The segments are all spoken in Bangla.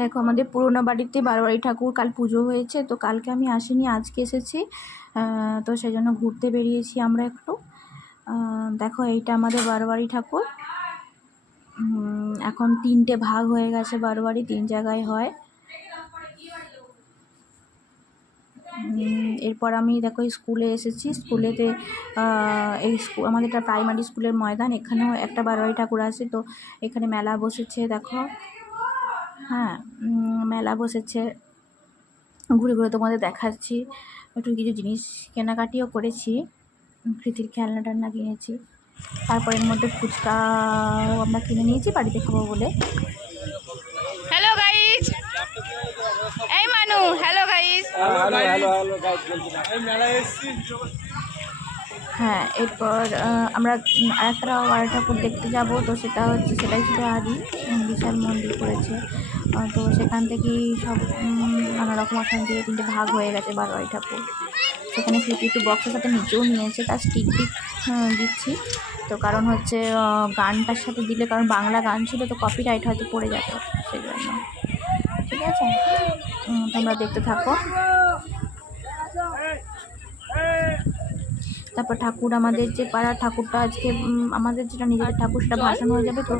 দেখো আমাদের পুরোনো বাড়িতে বারোয়ারি ঠাকুর কাল পুজো হয়েছে, তো কালকে আমি আসিনি, আজকে এসেছি। তো সেই জন্য ঘুরতে বেরিয়েছি আমরা একটু। দেখো এইটা আমাদের বারোয়ারি ঠাকুর। এখন 3টে ভাগ হয়ে গেছে, বারোয়ারি 3 জায়গায় হয়। এরপর আমি দেখো স্কুলে এসেছি। স্কুলেতে এই আমাদের একটা প্রাইমারি স্কুলের ময়দান, এখানেও একটা বারোয়ারি ঠাকুর আছে। তো এখানে মেলা বসেছে দেখো, হ্যাঁ মেলা বসেছে, ঘুরে ঘুরে তোমাদের দেখাচ্ছি। একটু কিছু জিনিস কেনাকাটিও করেছি, কৃতির খেলনা টালনা কিনেছি। তারপর এর মধ্যে ফুচকাও আমরা কিনে নিয়েছি বাড়িতে খাবো বলে। হ্যালো গাইস, এই মানু, হ্যালো গাইস। হ্যাঁ, এরপর আমরা আরেকটা বারোয়ারি ঠাকুর দেখতে যাব। তো সেটাই ছিল আদি বিশাল মন্দির করেছে। তো সেখান থেকেই সব নানা রকম ওখান থেকে 3টে ভাগ হয়ে গেছে বারোয়ারি ঠাকুর। সেখানে একটু বক্সের সাথে নিচেও নিয়েছে, তার স্টিক দিচ্ছি। তো কারণ হচ্ছে গানটার সাথে দিলে, কারণ বাংলা গান ছিল তো কপিরাইট হয়তো পড়ে যেত, সেই জন্য। ঠিক আছে, তোমরা দেখতে থাকো। তারপর ঠাকুর, আমাদের যে পাড়ার ঠাকুরটা আজকে আমাদের যেটা নিজেদের ঠাকুর সেটা ভাসান হয়ে যাবে। তো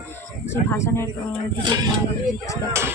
সেই ভাসানের ভিডিও দিচ্ছি দেখো।